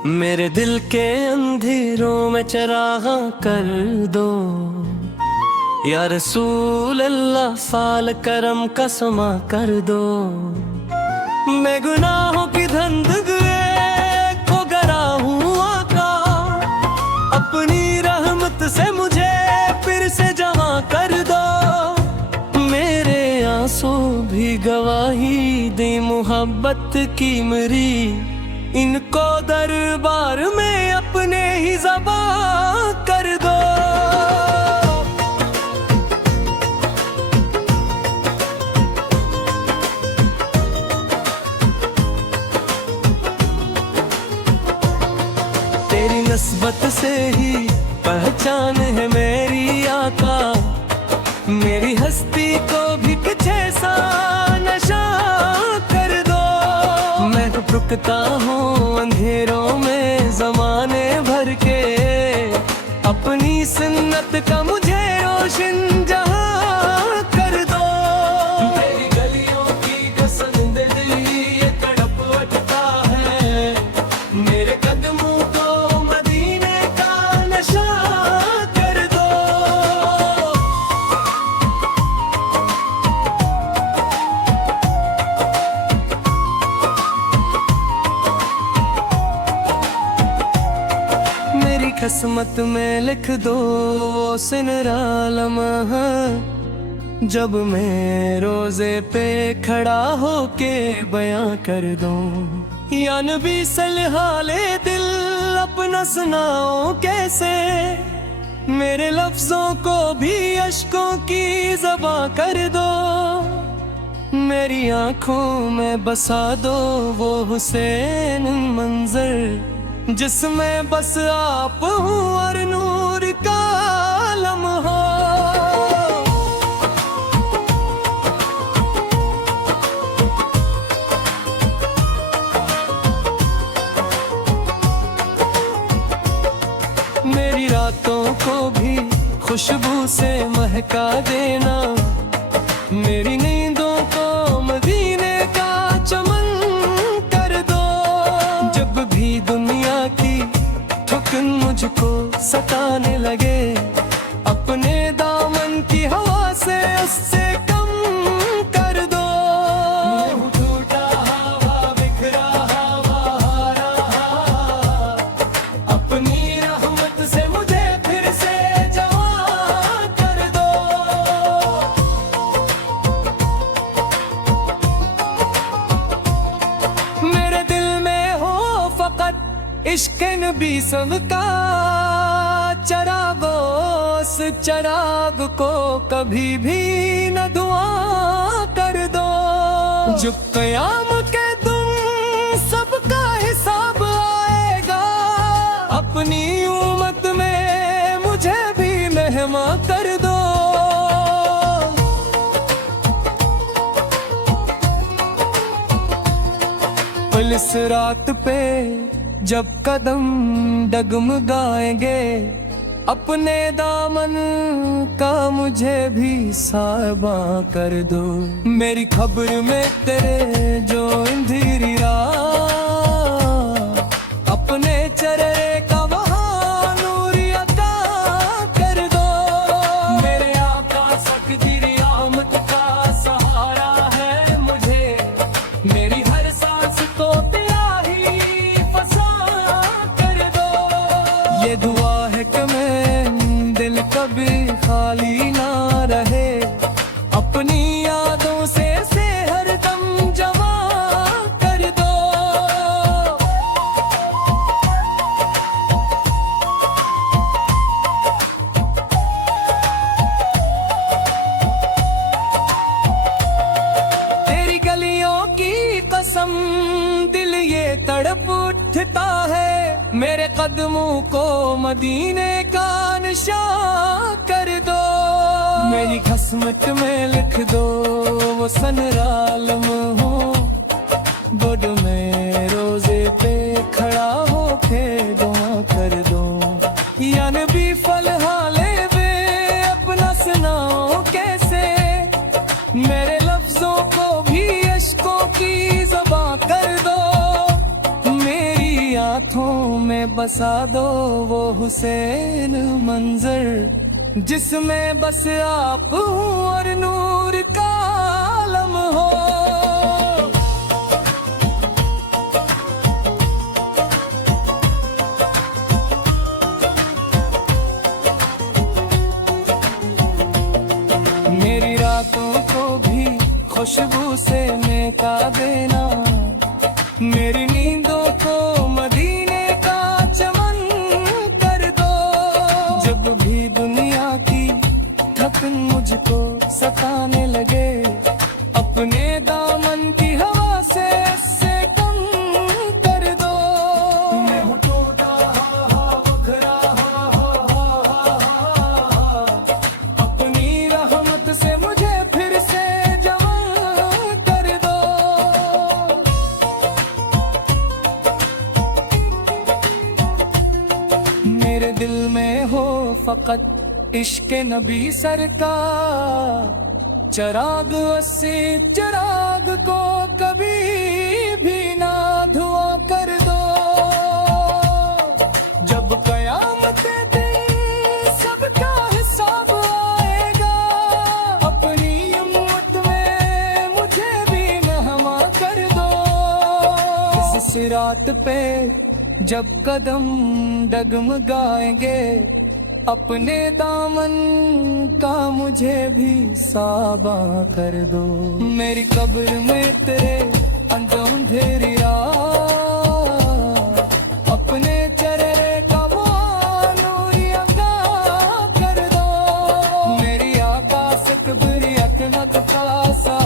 मेरे दिल के अंधेरों में चिराग कर दो या रसूल अल्लाह, फाल करम का समा कर दो। मैं गुनाहों की धंधुए को गरा हूँ आका, अपनी रहमत से मुझे फिर से जमा कर दो। मेरे आंसू भी गवाही दी मोहब्बत की मेरी, इनको दरबार में अपने ही ज़बां कर दो। तेरी नस्बत से ही पहचान है मेरी आका, मेरी हस्ती को भी कुछ ऐसा नशा कर दो। मैं रुकता हूँ अंधेरों में ज़माने भर के, अपनी सुन्नत का मुझे रोशन जहाँ कर दो। तेरी गलियों की कसम दिल ये तड़प उठता है, मेरे कदमों को मदीने का नशा कर दो। मेरी किस्मत में लिख दो सुनहरा लम्हा, जब मैं रोजे पे खड़ा होके बयां कर दूं। या नबी सलहाले दिल अपना सुनाओ कैसे, मेरे लफ्जों को भी अश्कों की ज़बां कर दो। मेरी आंखों में बसा दो वो हुसैन मंजर, जिसमें बस आप हूँ और नूर का आलम हो। मेरी रातों को भी खुशबू से महका देना, मेरी नींदों को मदीने का चमन कर दो। जब भी दुनिया की ठुकन मुझको सताने लगे, अपने दामन की हवा से उससे कम कर दो। टूटा हवा बिखरा हवा हारा, अपनी रहमत से मुझे फिर से जवां कर दो। मेरे दिल में हो फकत इश्क़ नबी सबका चरागो, उस चराग को कभी भी न धुआं कर दो। जब क़याम के तुम सबका हिसाब आएगा, अपनी उम्मत में मुझे भी मेहमा कर दो। पुलिस रात पे जब कदम डगमगाएंगे, अपने दामन का मुझे भी साहिबां कर दो। मेरी खबर में तेरे जो अंधेरी रात, अपने चेहरे का वहाँ नूर अता कर दो। मेरे आका सकदीरी आमद का सहारा है मुझे, मेरी हर सांस को ये दुआ है कि मैं दिल कभी खाली ना रहे, अपनी यादों से हरदम जमा कर दो। तेरी गलियों की कसम दिल ये तड़प उठता है, मेरे कदमों को मदीने का निशान कर दो। मेरी किस्मत में लिख दो वो सुनहरा लम्हा, गुड में रोजे पे खड़ा होके दुआ कर दो। या नबी फलहाले वे अपना सुनाओ कैसे, मेरे लफ्जों को भी अश्कों की ज़बां कर दो। मेरी आँखों में बसा दो वो हुसैन मंजर, जिसमें बस आप हो और नूर का आलम हो। मेरी रातों को भी खुशबू से महका देना, मेरी नींदों को मदीने का चमन कर दो। जब भी दुनिया की थकन मुझको सताने लगे, अपने दामन की हवा से इससे कम कर दो। मैं हूँ टूटा बखरा, अपनी रहमत से मुझे फिर से जवान कर दो। मेरे दिल में हो फकत इश्क नबी सरकार, चिराग अस्सी चिराग को कभी भी ना धुआं कर दो। जब कयामत दिन सबका हिसाब आएगा, अपनी उम्मत में मुझे भी रहमा कर दो। इस सिरात पे जब कदम डगमगाएंगे, अपने दामन का मुझे भी साबा कर दो। मेरी कब्र में तेरे अंधेरी रात, अपने चेहरे का वो नूरी अता कर दो। मेरी आका से किबरियत का सा